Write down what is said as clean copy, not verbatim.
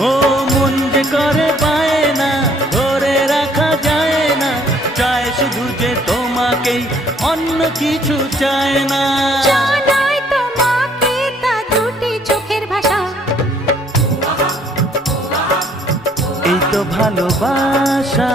ও মন যে করে পায় না, ধরে রাখা যায় না, চায় শুধু যে তোমাকেই, অন্য কিছু চায় না। জানাই তোমাকে তা দুটি চোখের ভাষা, এই তো ভালোবাসা।